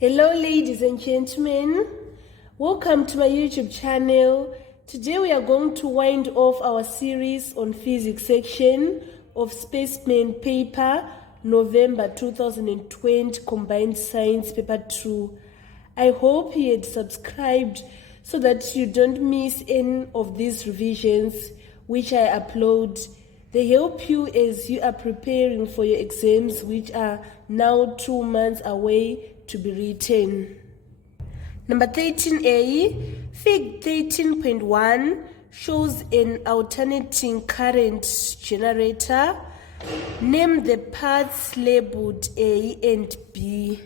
Hello ladies and gentlemen, welcome to my YouTube channel. Today we are going to wind off our series on physics section of Specimen paper November 2020 Combined Science paper 2. I hope you had subscribed so that you don't miss any of these revisions which I upload. They help you as you are preparing for your exams, which are now 2 months away to be written. Number 13a, Fig 13.1 shows an alternating current generator. Name the parts labeled A and B.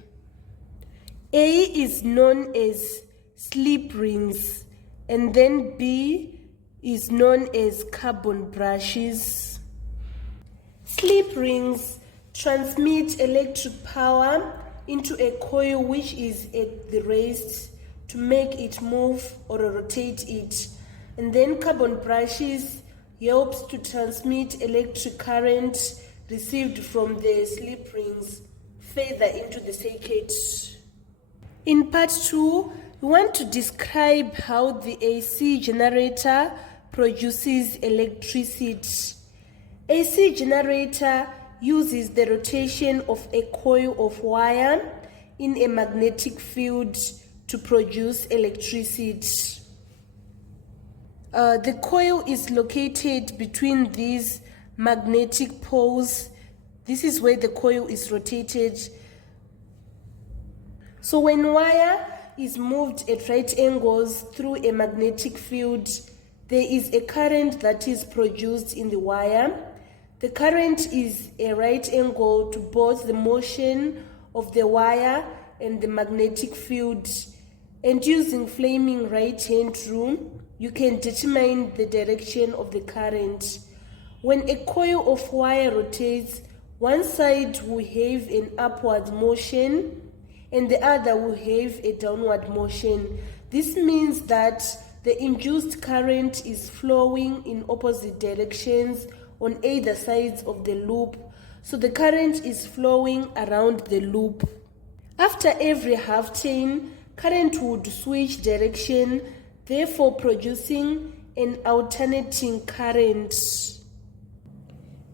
A is known as slip rings, and then B is known as carbon brushes. Slip rings transmit electric power into a coil which is at the rest to make it move or rotate it, and then carbon brushes helps to transmit electric current received from the slip rings further into the circuit. In part 2, we want to describe how the AC generator produces electricity. AC generator uses the rotation of a coil of wire in a magnetic field to produce electricity. The coil is located between these magnetic poles. This is where the coil is rotated. So when wire is moved at right angles through a magnetic field, there is a current that is produced in the wire. The current is a right angle to both the motion of the wire and the magnetic field. And using flaming right-hand rule, you can determine the direction of the current. When a coil of wire rotates, one side will have an upward motion and the other will have a downward motion. This means that the induced current is flowing in opposite directions on either sides of the loop, so the current is flowing around the loop. After every half turn, current would switch direction, therefore producing an alternating current.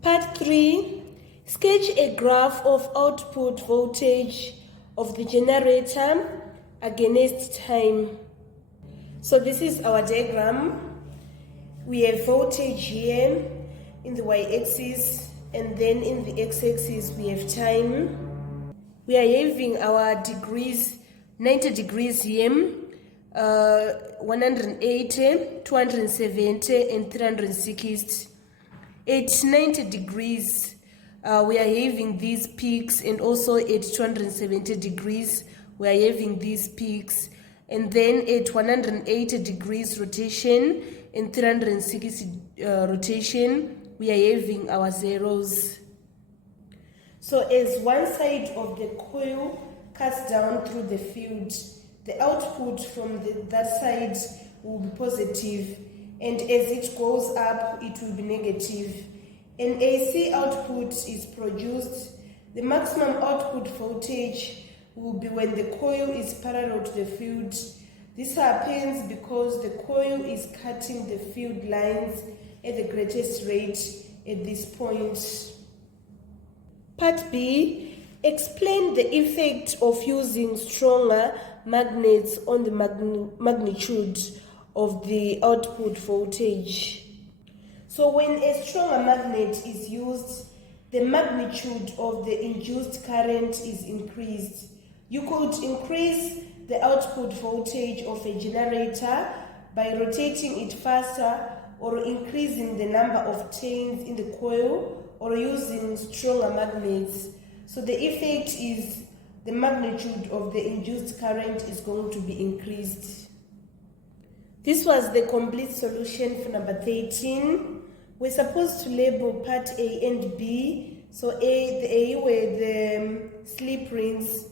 Part 3. Sketch a graph of output voltage of the generator against time. So this is our diagram. We have voltage here in the y-axis, and then in the x-axis we have time. We are having our degrees, 90 degrees here, 180, 270 and 360. At 90 degrees we are having these peaks, and also at 270 degrees we are having these peaks, and then at 180 degrees rotation and 360 rotation we are having our zeros. So as one side of the coil cuts down through the field, the output from that side will be positive, and as it goes up it will be negative. An AC output is produced. The maximum output voltage will be when the coil is parallel to the field. This happens because the coil is cutting the field lines at the greatest rate at this point. Part B. Explain the effect of using stronger magnets on the magnitude of the output voltage. So when a stronger magnet is used, the magnitude of the induced current is increased. You could increase the output voltage of a generator by rotating it faster, or increasing the number of turns in the coil, or using stronger magnets. So the effect is the magnitude of the induced current is going to be increased. This was the complete solution for number 13. We're supposed to label part A and B. So the A were the slip rings,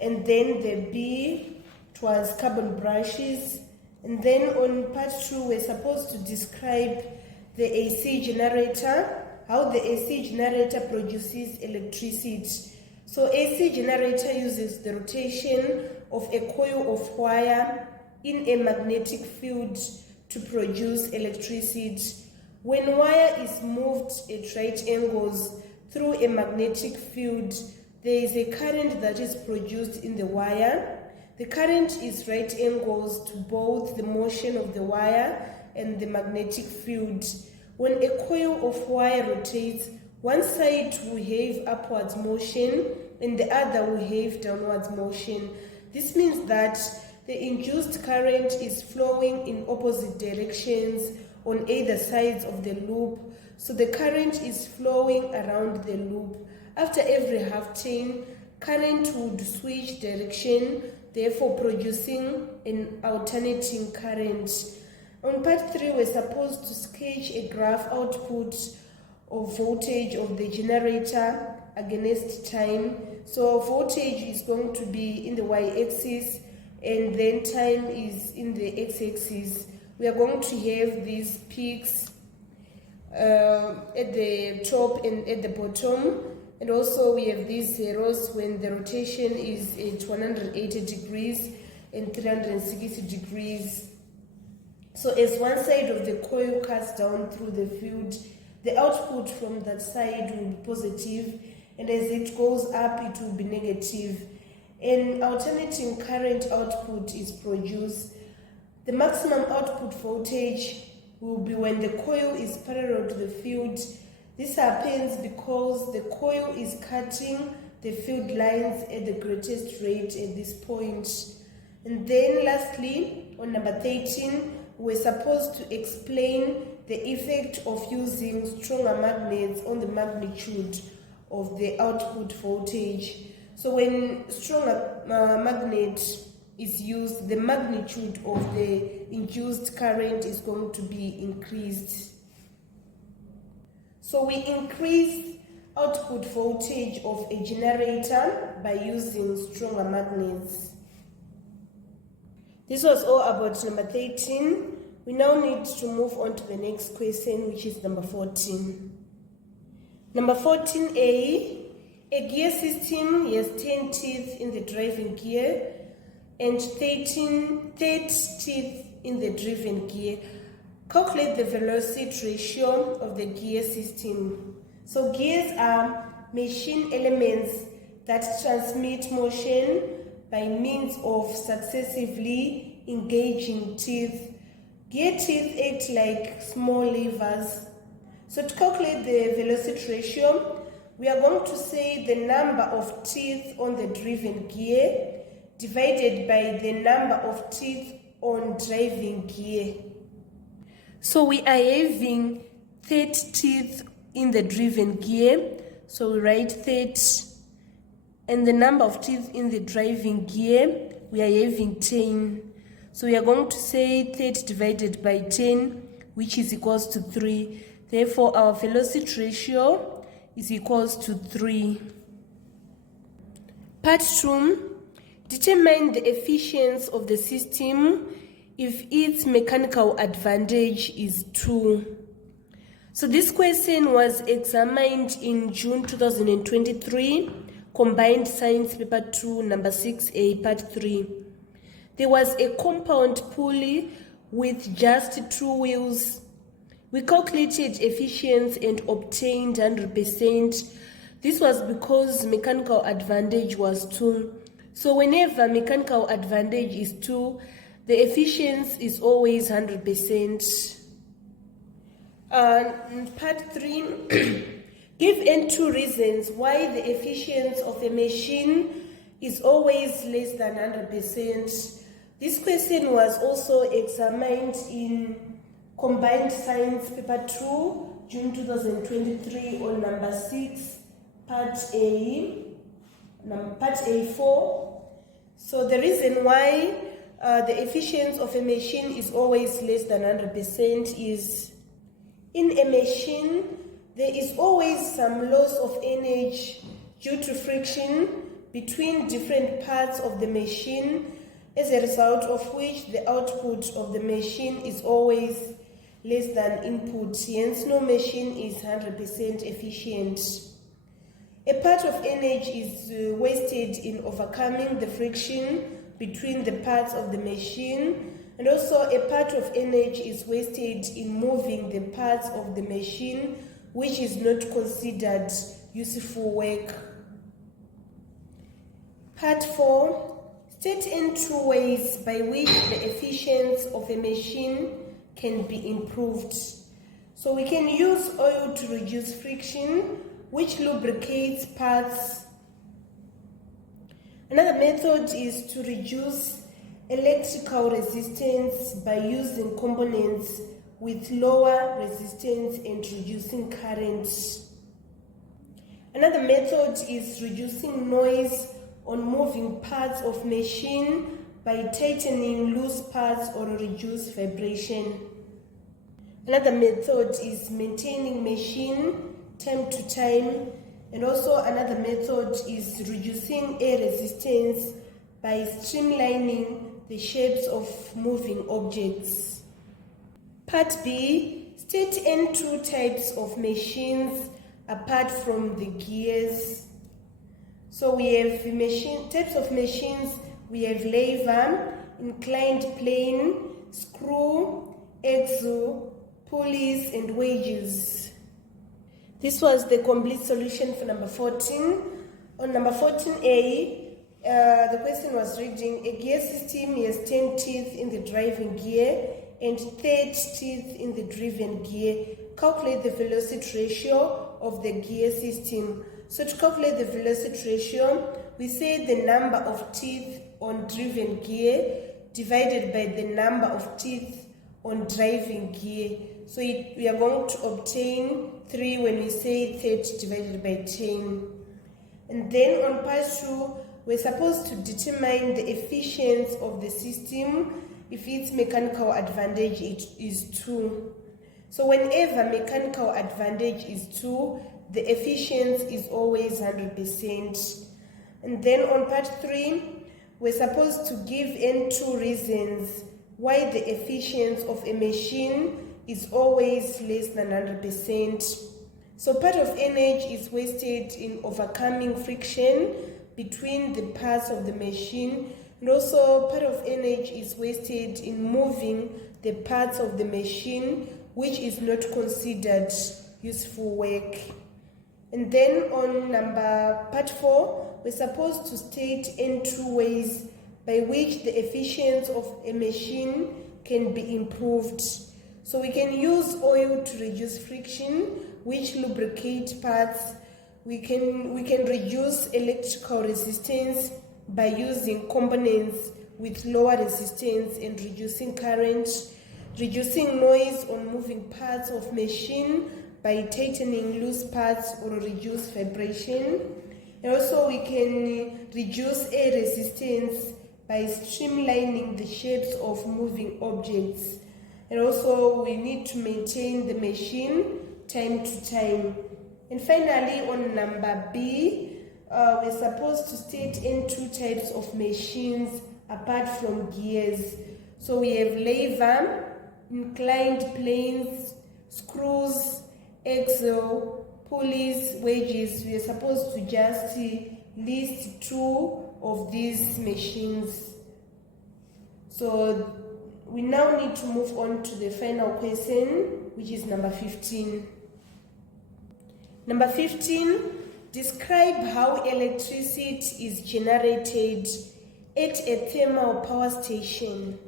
and then the B was carbon brushes. And then on part 2, we're supposed to describe the AC generator, how the AC generator produces electricity. So AC generator uses the rotation of a coil of wire in a magnetic field to produce electricity. When wire is moved at right angles through a magnetic field, there is a current that is produced in the wire. The current is right angles to both the motion of the wire and the magnetic field. When a coil of wire rotates, one side will have upwards motion and the other will have downwards motion. This means that the induced current is flowing in opposite directions on either sides of the loop. So the current is flowing around the loop. After every half turn, current would switch direction, therefore producing an alternating current. On part 3, we're supposed to sketch a graph output of voltage of the generator against time. So voltage is going to be in the y-axis and then time is in the x-axis. We are going to have these peaks at the top and at the bottom, and also we have these zeros when the rotation is at 180 degrees and 360 degrees. So as one side of the coil cuts down through the field, the output from that side will be positive, and as it goes up it will be negative. An alternating current output is produced. The maximum output voltage will be when the coil is parallel to the field. This happens because the coil is cutting the field lines at the greatest rate at this point. And then lastly, on number 13, we're supposed to explain the effect of using stronger magnets on the magnitude of the output voltage. So when stronger magnet is used, the magnitude of the induced current is going to be increased. So we increase output voltage of a generator by using stronger magnets. This was all about number 13. We now need to move on to the next question, which is number 14. Number 14a, a gear system has 10 teeth in the driving gear and 30 teeth in the driven gear. Calculate the velocity ratio of the gear system. So gears are machine elements that transmit motion by means of successively engaging teeth. Gear teeth act like small levers. So to calculate the velocity ratio, we are going to say the number of teeth on the driven gear divided by the number of teeth on driving gear. So we are having 30 teeth in the driven gear. So we write 30, and the number of teeth in the driving gear, we are having 10. So we are going to say 30 divided by 10, which is equals to 3. Therefore, our velocity ratio is equals to 3. Part 2, determine the efficiency of the system if its mechanical advantage is 2. So this question was examined in June 2023, Combined Science Paper 2, number 6A, Part 3. There was a compound pulley with just 2 wheels. We calculated efficiency and obtained 100%. This was because mechanical advantage was 2. So whenever mechanical advantage is 2, the efficiency is always 100%. Part 3, give N2 reasons why the efficiency of a machine is always less than 100%. This question was also examined in Combined Science Paper 2, June 2023, on number 6, Part A, Part A4. So the reason why the efficiency of a machine is always less than 100% is, in a machine, there is always some loss of energy due to friction between different parts of the machine, as a result of which the output of the machine is always less than input. Hence, no machine is 100% efficient. A part of energy is wasted in overcoming the friction between the parts of the machine, and also a part of energy is wasted in moving the parts of the machine which is not considered useful work. Part 4. State in 2 ways by which the efficiency of a machine can be improved. So we can use oil to reduce friction, which lubricates parts. Another method is to reduce electrical resistance by using components with lower resistance and reducing current. Another method is reducing noise on moving parts of machine by tightening loose parts or reduce vibration. Another method is maintaining machine time to time, and also another method is reducing air resistance by streamlining the shapes of moving objects. Part B. State in 2 types of machines apart from the gears. So we have types of machines. We have lever, inclined plane, screw, axle, pulleys, and wedges. This was the complete solution for number 14. On number 14A, the question was reading, a gear system has 10 teeth in the driving gear and 30 teeth in the driven gear. Calculate the velocity ratio of the gear system. So to calculate the velocity ratio, we say the number of teeth on driven gear divided by the number of teeth on driving gear. So we are going to obtain 3 when we say 30 divided by 10. And then on part 2, we're supposed to determine the efficiency of the system if its mechanical advantage is 2. So whenever mechanical advantage is 2, the efficiency is always 100%. And then on part 3, we're supposed to give in 2 reasons why the efficiency of a machine is always less than 100%. So part of energy is wasted in overcoming friction between the parts of the machine, and also part of energy is wasted in moving the parts of the machine which is not considered useful work. And then on part 4, we're supposed to state in 2 ways by which the efficiency of a machine can be improved. So we can use oil to reduce friction, which lubricate parts. We can reduce electrical resistance by using components with lower resistance and reducing current, reducing noise on moving parts of machine by tightening loose parts or reduce vibration. And also we can reduce air resistance by streamlining the shapes of moving objects. And also we need to maintain the machine time to time. And finally, on number B, we're supposed to state in 2 types of machines apart from gears. So we have lever, inclined planes, screws, axle, pulleys, wedges. We are supposed to just list 2 of these machines. So we now need to move on to the final question, which is number 15. Number 15, describe how electricity is generated at a thermal power station.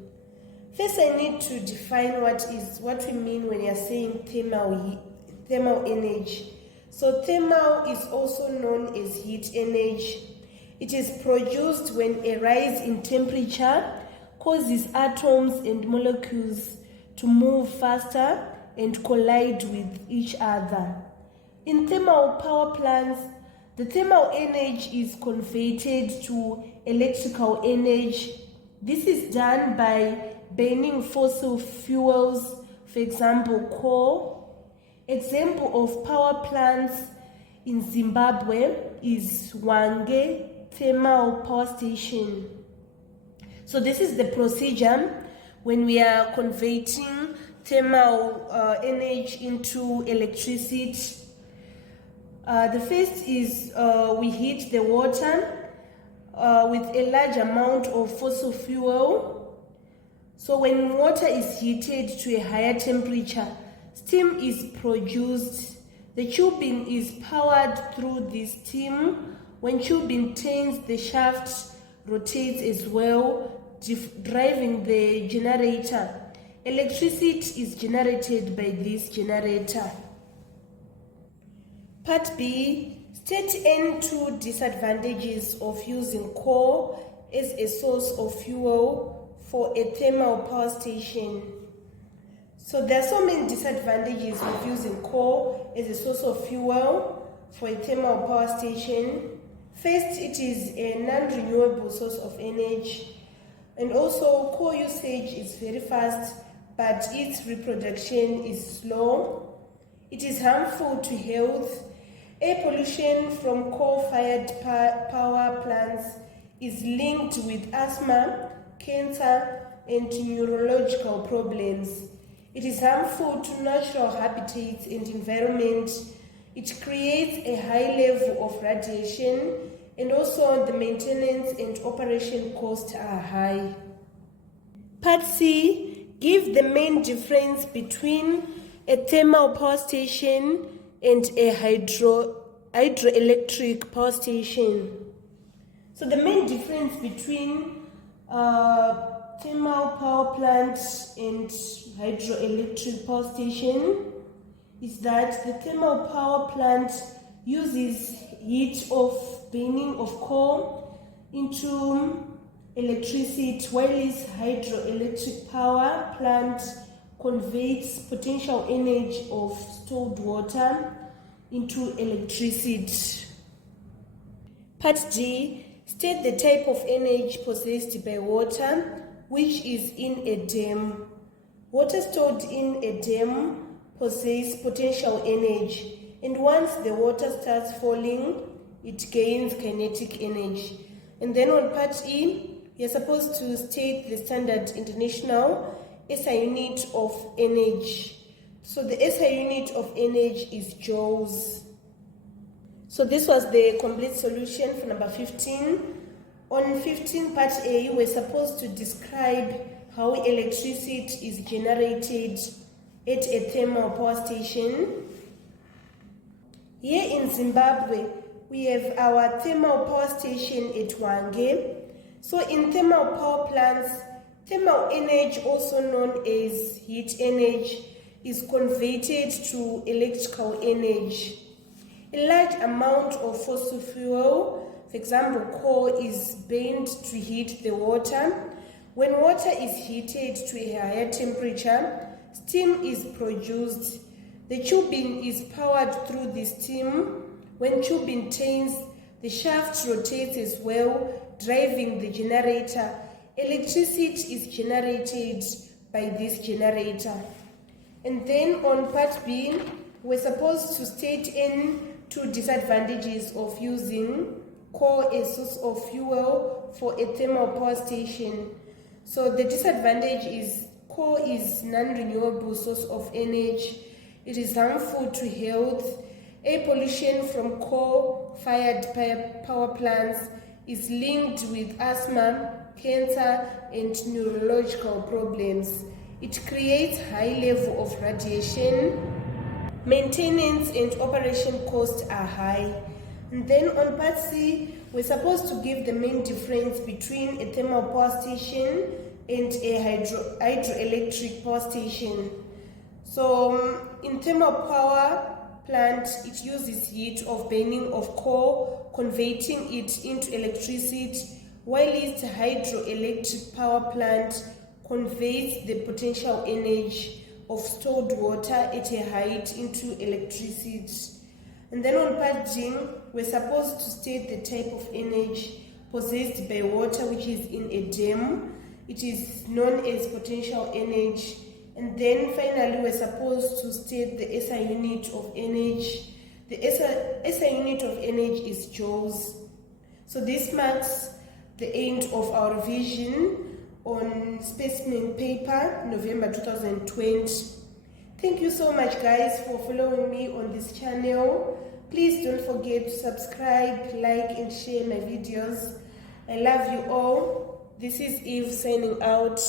First, I need to define what we mean when we are saying thermal energy. So thermal is also known as heat energy. It is produced when a rise in temperature causes atoms and molecules to move faster and collide with each other. In thermal power plants, the thermal energy is converted to electrical energy. This is done by burning fossil fuels, for example, coal. Example of power plants in Zimbabwe is Hwange Thermal Power Station. So this is the procedure when we are converting thermal energy into electricity. The first is we heat the water with a large amount of fossil fuel. So when water is heated to a higher temperature, steam is produced. The turbine is powered through this steam. When turbine turns, the shaft rotates as well, driving the generator. Electricity is generated by this generator. Part B, state N2 disadvantages of using coal as a source of fuel for a thermal power station. So there are so many disadvantages of using coal as a source of fuel for a thermal power station. First, it is a non-renewable source of energy, and also coal usage is very fast, but its reproduction is slow. It is harmful to health. Air pollution from coal-fired power plants is linked with asthma, cancer, and neurological problems. It is harmful to natural habitats and environment. It creates a high level of radiation, and also the maintenance and operation costs are high. Part C, give the main difference between a thermal power station and a hydroelectric power station. So the main difference between thermal power plant and hydroelectric power station is that the thermal power plant uses heat of burning of coal into electricity, while this hydroelectric power plant converts potential energy of stored water into electricity. Part D, state the type of energy possessed by water which is in a dam. Water stored in a dam possesses potential energy, and once the water starts falling, it gains kinetic energy. And then on Part E, you're supposed to state the standard international SI unit of energy. So the SI unit of energy is joules. So this was the complete solution for number 15. On 15 part A, we're supposed to describe how electricity is generated at a thermal power station. Here in Zimbabwe, we have our thermal power station at Hwange. So in thermal power plants, thermal energy, also known as heat energy, is converted to electrical energy. A large amount of fossil fuel, for example coal, is burned to heat the water. When water is heated to a higher temperature, steam is produced. The turbine is powered through the steam. When turbine turns, the shaft rotates as well, driving the generator. Electricity is generated by this generator. And then on part B, we're supposed to state N2 disadvantages of using coal as source of fuel for a thermal power station. So the disadvantage is coal is non-renewable source of energy. It is harmful to health. Air pollution from coal-fired power plants is linked with asthma, cancer, and neurological problems. It creates high level of radiation. Maintenance and operation costs are high. And then on part C, we're supposed to give the main difference between a thermal power station and a hydroelectric power station. So in thermal power plant, it uses heat of burning of coal, converting it into electricity, while its hydroelectric power plant converts the potential energy of stored water at a height into electricity. And then on part G, we're supposed to state the type of energy possessed by water which is in a dam. It is known as potential energy. And then finally, we're supposed to state the SI unit of energy. The SI unit of energy is joules. So this marks the end of our revision on specimen paper, November 2020. Thank you so much, guys, for following me on this channel. Please don't forget to subscribe, like, and share my videos. I love you all. This is Eve signing out.